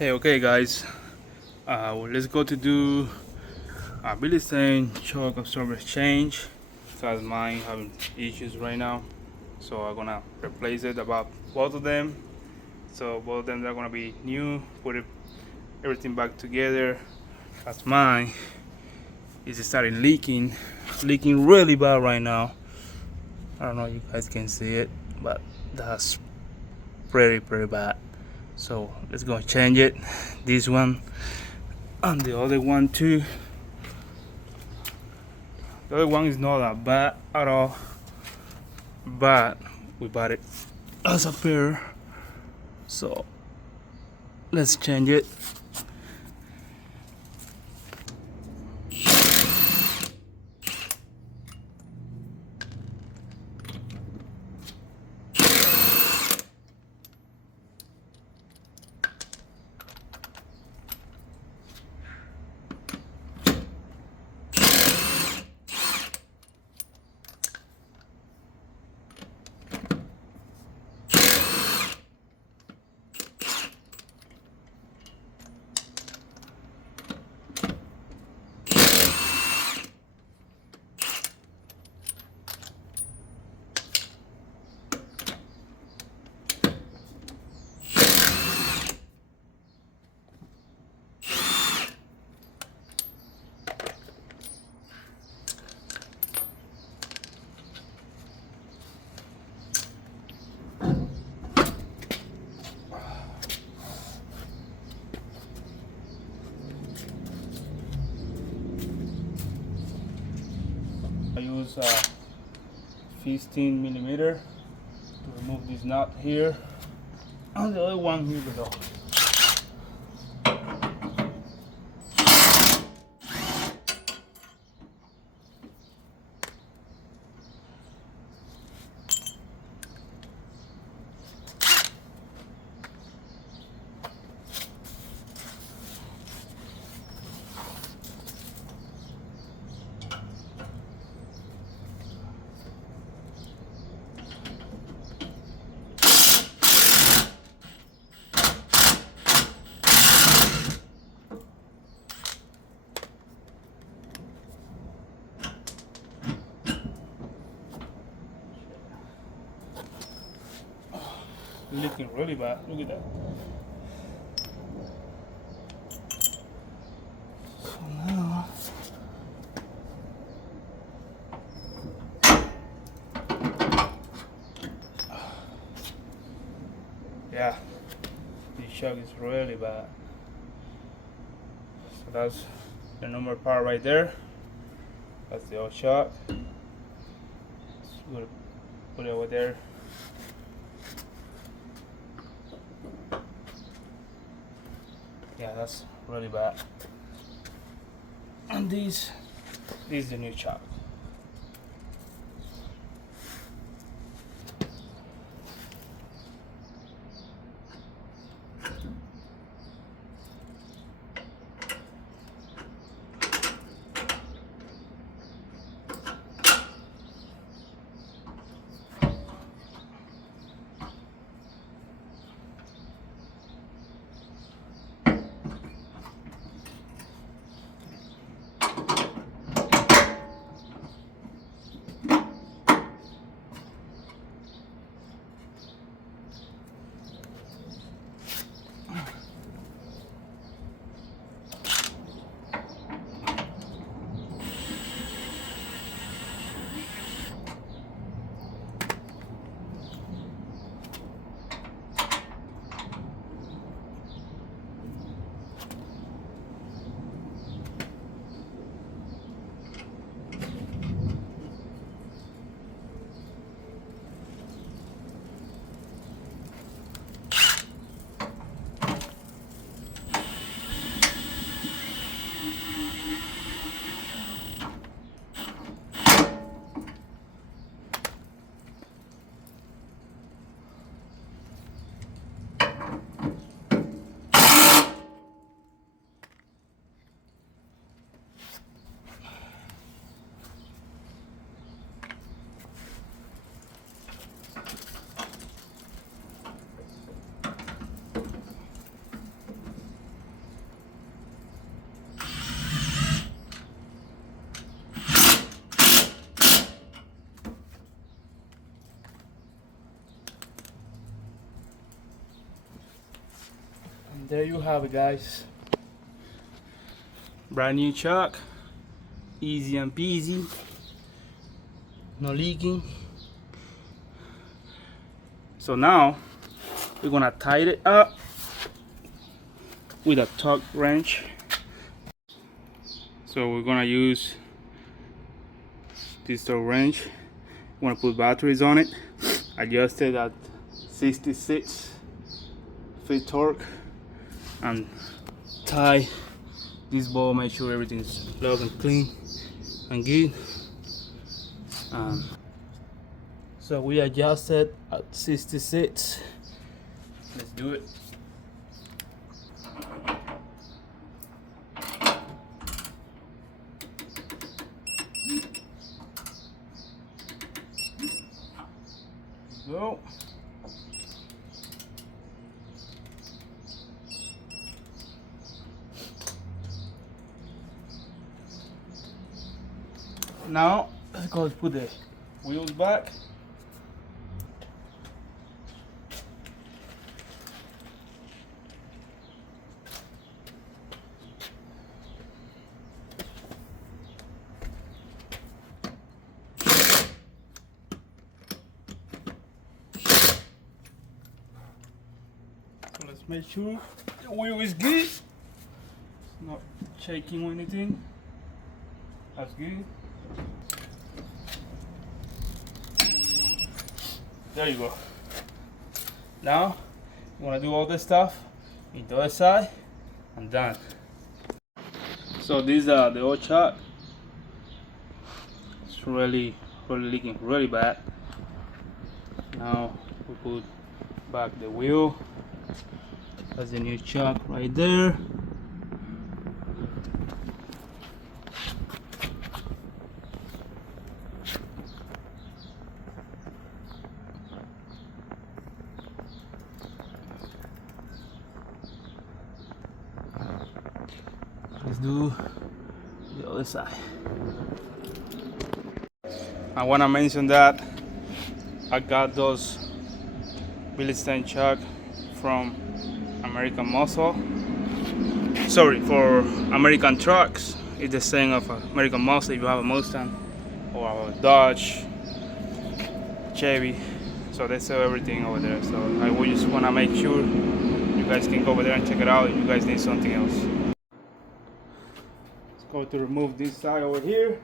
Hey, okay, guys. Let's go to do a Bilstein shock absorber change because mine having issues right now. So I'm gonna replace it about both of them. So both of them are gonna be new. Everything back together. Cause mine is starting leaking really bad right now. I don't know if you guys can see it, but that's pretty bad. So let's go change it. This one and the other one too. The other one is not that bad at all, but we bought it as a pair, so let's change it. I use 15 millimeter to remove this nut here, and the other one here below. Leaking really bad. Look at that. So now yeah, this shock is really bad. So that's the number part right there. That's the old shock. So we're gonna put it over there. Yeah, that's really bad. And this is the new shock. There you have it, guys. Brand new chuck, easy and peasy, no leaking. So now we're gonna tighten it up with a torque wrench. So we're gonna use this torque wrench. We're gonna put batteries on it, adjusted at 66 feet torque, and tie this ball, make sure everything's plug and clean and good. So we adjusted at 66. Let's do it. Go. Now let's go put the wheels back. So let's make sure the wheel is good. It's not shaking or anything. That's good. There you go. Now you want to do all this stuff in the other side and done. So these are the old chuck. It's really leaking really bad. Now we put back the wheel. That's the new chuck right there. Let's do the other side. I want to mention that I got those Bilstein chuck from American Muscle. Sorry, for American Trucks. It's the same of American Muscle if you have a Mustang or a Dodge, Chevy. So they sell everything over there. So I just want to make sure you guys can go over there and check it out if you guys need something else. Let's go to remove this side over here.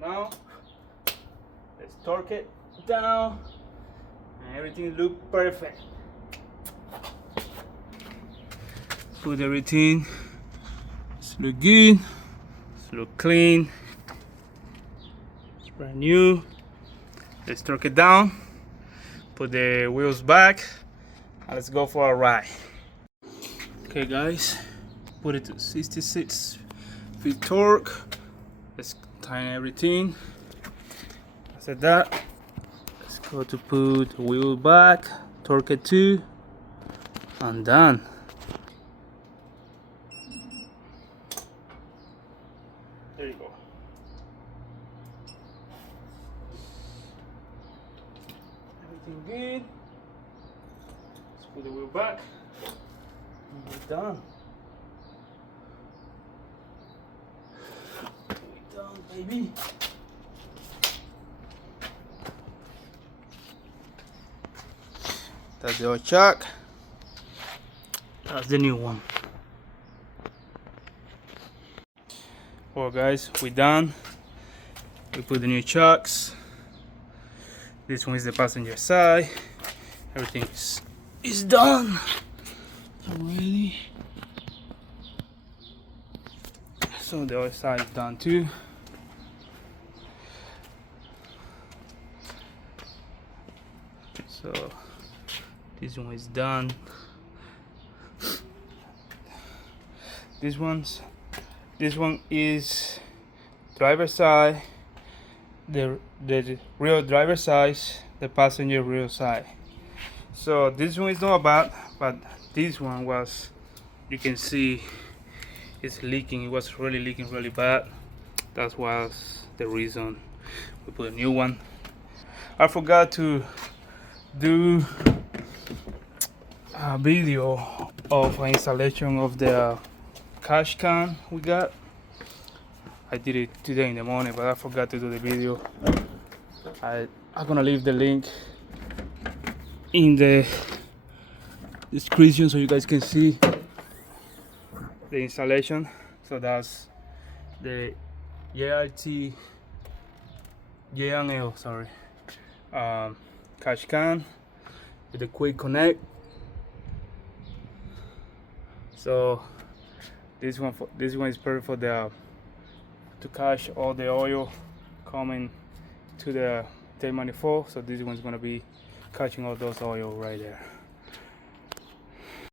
Now let's torque it down and everything look perfect. Put everything, it's look good, it's look clean, it's brand new. Let's torque it down, put the wheels back, and let's go for a ride. Okay guys, put it to 66 feet torque. Let's tighten everything. After that, let's go to put the wheel back, torque it too, and done. There you go. Everything good. Let's put the wheel back. And we're done. We're done, baby. That's the old chuck. That's the new one. Well guys, we're done. We put the new chucks. This one is the passenger side. Everything is done already. So the other side is done too. So this one is done. This one is driver side, the rear driver side, the passenger rear side. So this one is not bad, but this one was, you can see it's leaking. It was really leaking really bad. That was the reason we put a new one. I forgot to do a video of installation of the cash can we got. I did it today in the morning, but I forgot to do the video. I'm gonna leave the link in the description so you guys can see the installation. So that's the JRT J&L, sorry, cash can with the quick connect. So this one is perfect for the to catch all the oil coming to the tail manifold. So this one's gonna be catching all those oil right there.